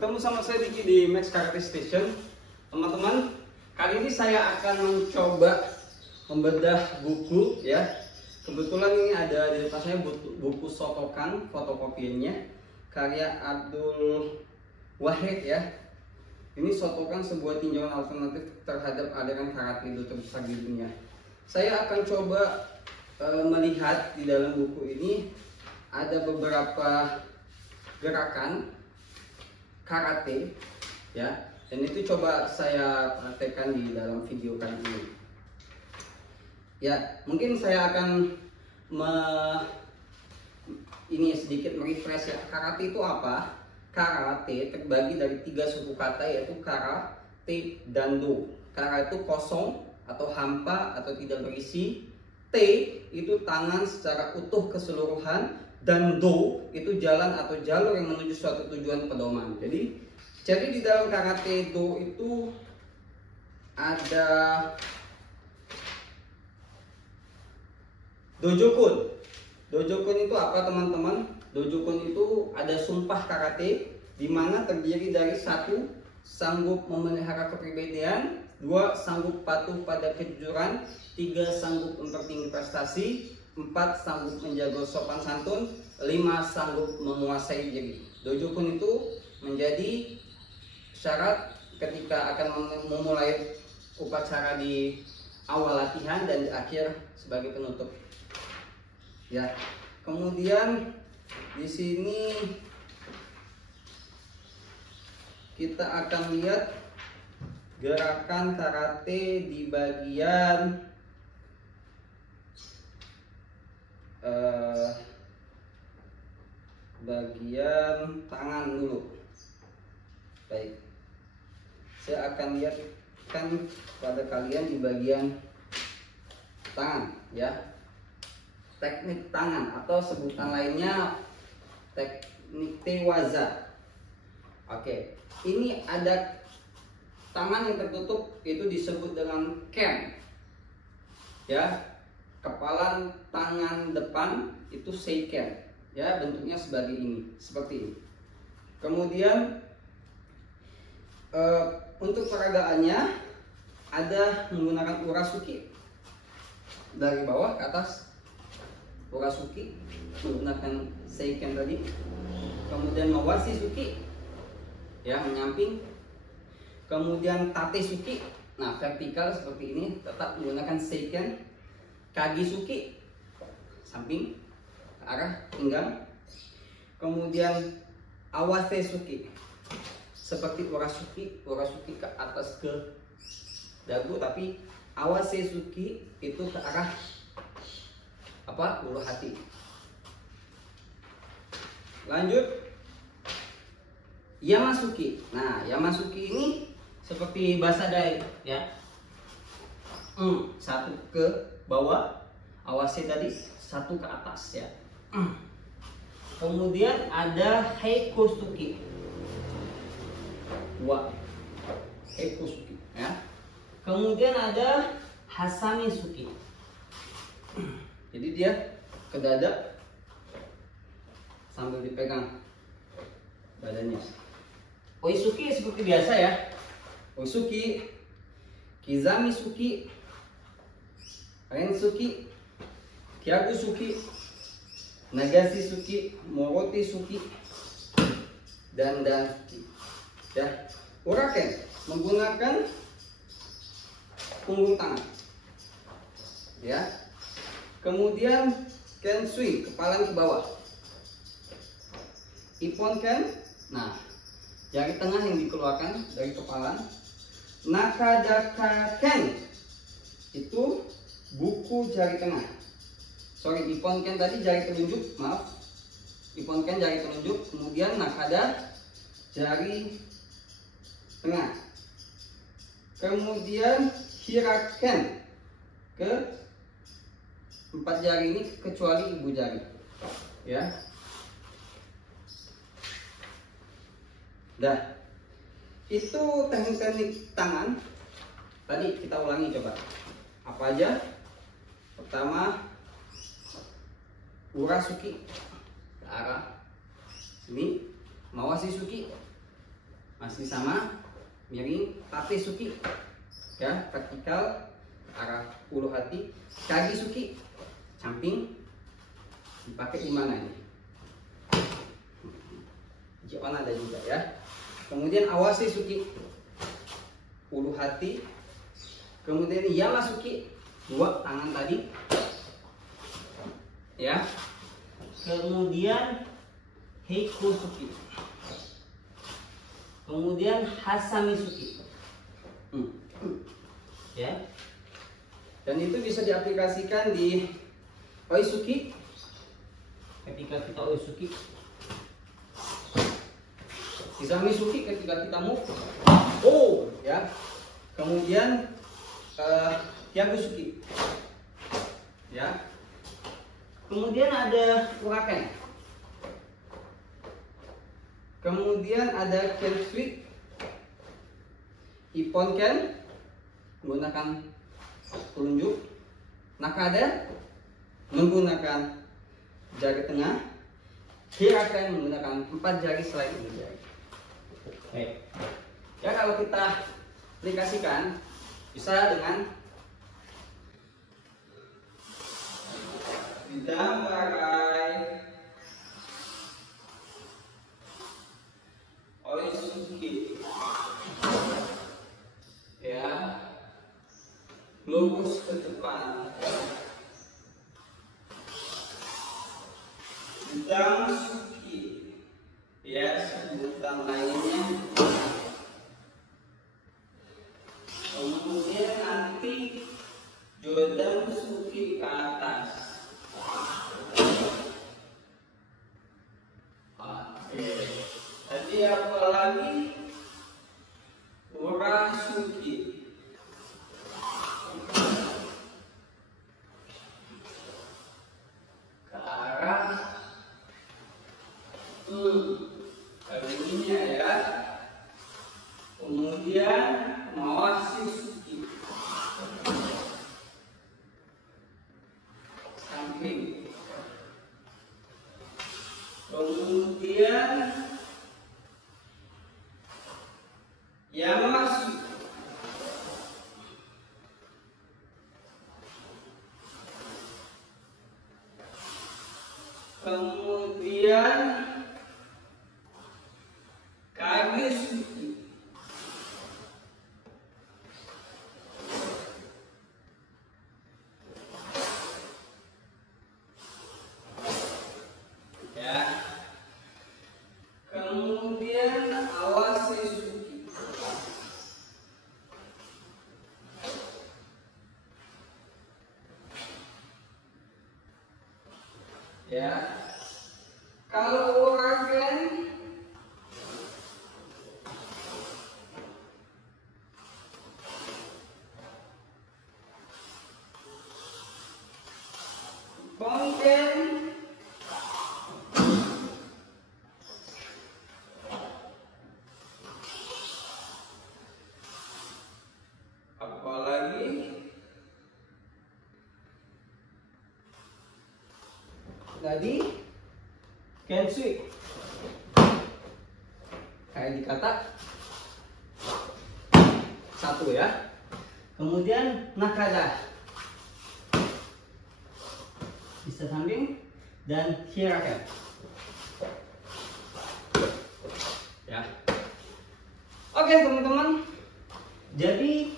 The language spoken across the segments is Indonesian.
Bertemu sama saya Diki di Max Karate Station. Teman-teman, kali ini saya akan mencoba membedah buku ya. Kebetulan ini ada di depan saya buku Shotokan fotokopiannya karya Abdul Wahid ya. Ini Shotokan sebuah tinjauan alternatif terhadap aliran karate Indo terbesar di dunia. Saya akan coba melihat di dalam buku ini ada beberapa gerakan karate ya, dan itu coba saya praktekkan di dalam video kali ini ya. Mungkin saya akan ini sedikit merefresh ya. Karate itu apa? Karate terbagi dari 3 suku kata, yaitu kara, te, dan do. Kara itu kosong atau hampa atau tidak berisi. Te itu tangan secara utuh keseluruhan, dan do itu jalan atau jalur yang menuju suatu tujuan pedoman. Jadi di dalam karate do itu ada dojokun. Dojokun itu apa teman-teman? Dojokun itu ada sumpah karate di mana terdiri dari 1. Sanggup memelihara kepribadian, 2. Sanggup patuh pada kejujuran, 3. Sanggup mempertinggi prestasi, 4. Sanggup menjaga sopan santun, 5. Sanggup menguasai diri. Dojokun itu menjadi syarat ketika akan memulai upacara di awal latihan dan di akhir sebagai penutup. Ya. Kemudian di sini kita akan lihat gerakan karate di bagian tangan dulu. Baik, saya akan lihatkan pada kalian di bagian tangan ya. Teknik tangan atau sebutan lainnya teknik tewaza. Oke, ini ada tangan yang tertutup, itu disebut dengan ken ya. Kepalan tangan depan itu seiken ya, bentuknya sebagai ini, seperti ini. Kemudian untuk peragaannya ada menggunakan urasuki dari bawah ke atas. Urasuki menggunakan seiken tadi. Kemudian mawashi suki ya, menyamping. Kemudian tate suki, nah vertikal seperti ini, tetap menggunakan seiken. Kagi suki, samping ke arah pinggang. Kemudian awase suki seperti urasuki ke atas ke dagu, tapi awase suki itu ke arah ulu hati. Lanjut Yamasuki. Nah, Yamasuki ini seperti basadai ya. 1 ke bawah, awase tadi 1 ke atas ya. Kemudian ada Heikosuki. 2 Heikosuki ya. Kemudian ada Hasami suki. Jadi dia ke dada sambil dipegang badannya. Oisuki seperti biasa ya. Oisuki, Kizami suki, Rensuki, Kyaku suki, Nagasi suki, Moroti suki, dan suki. Ya. Uraken menggunakan punggung tangan. Ya. Kemudian Kensui, kepalan ke bawah. Ippon ken, nah jari tengah yang dikeluarkan dari kepala. Nakadaka ken itu buku jari tengah. Ippon ken tadi jari telunjuk, maaf. Ippon ken jari telunjuk, kemudian nakada jari tengah. Kemudian hiraken ke 4 jari ini kecuali ibu jari ya. Dah, itu teknik-teknik tangan. Tadi kita ulangi coba. Apa aja? Pertama, urasuki ke arah sini, mawashi suki masih sama, miring, tapi suki ya, vertikal ke arah ulu hati. Kaki suki, samping, dipakai di mana ini? Jion ada juga ya. Kemudian awasi suki, ulu hati. Kemudian yamasuki, dua tangan tadi ya. Kemudian heiku suki, kemudian hasami suki ya. Dan itu bisa diaplikasikan di oisuki. Ketika kita oisuki, hisami suki ketika kita move ya. Kemudian Yagusuki ya. Kemudian ada uraken. Kemudian ada kensui, ippon ken menggunakan telunjuk, nakada menggunakan jari tengah, hiraken menggunakan 4 jari selain ujung jari. Oke. Ya, kalau kita aplikasikan bisa dengan Dambarai oisuki ya, lurus ke depan. Damsuki ya, sebutan lainnya. Kemudian nanti Jordan suki ke atas. Oke. Tadi apa lagi? Urasuki. Ke arah kakinya ya. Kemudian mawasi suki, samping. Kemudian yamasu, kemudian kagesuki, ya. Kemudian awase suki, ya. Kalau uraken Bonken apalagi tadi kensui kayak dikata satu ya. Kemudian nakada bisa samping dan hiraken ya. Oke teman-teman, jadi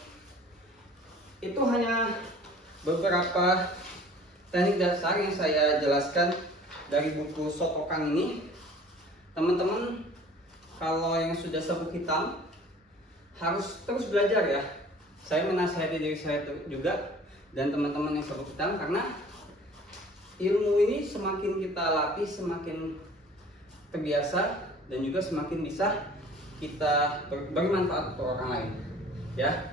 itu hanya beberapa teknik dasar yang saya jelaskan dari buku Shotokan ini. Teman-teman kalau yang sudah sabuk hitam harus terus belajar ya. Saya menasihati diri saya juga dan teman-teman yang sabuk hitam, karena ilmu ini semakin kita latih semakin terbiasa dan juga semakin bisa kita bermanfaat untuk orang lain ya.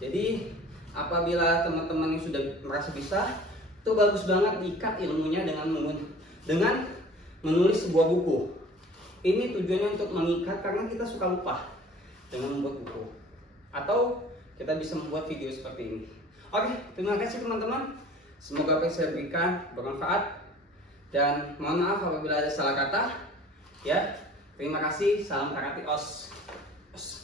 Jadi apabila teman-teman yang sudah merasa bisa, itu bagus banget diikat ilmunya dengan menulis sebuah buku. Ini tujuannya untuk mengikat, karena kita suka lupa dengan membuat buku, atau kita bisa membuat video seperti ini. Oke, terima kasih teman-teman. Semoga apa yang saya berikan bermanfaat, dan mohon maaf apabila ada salah kata ya. Terima kasih, salam karate os. Yes.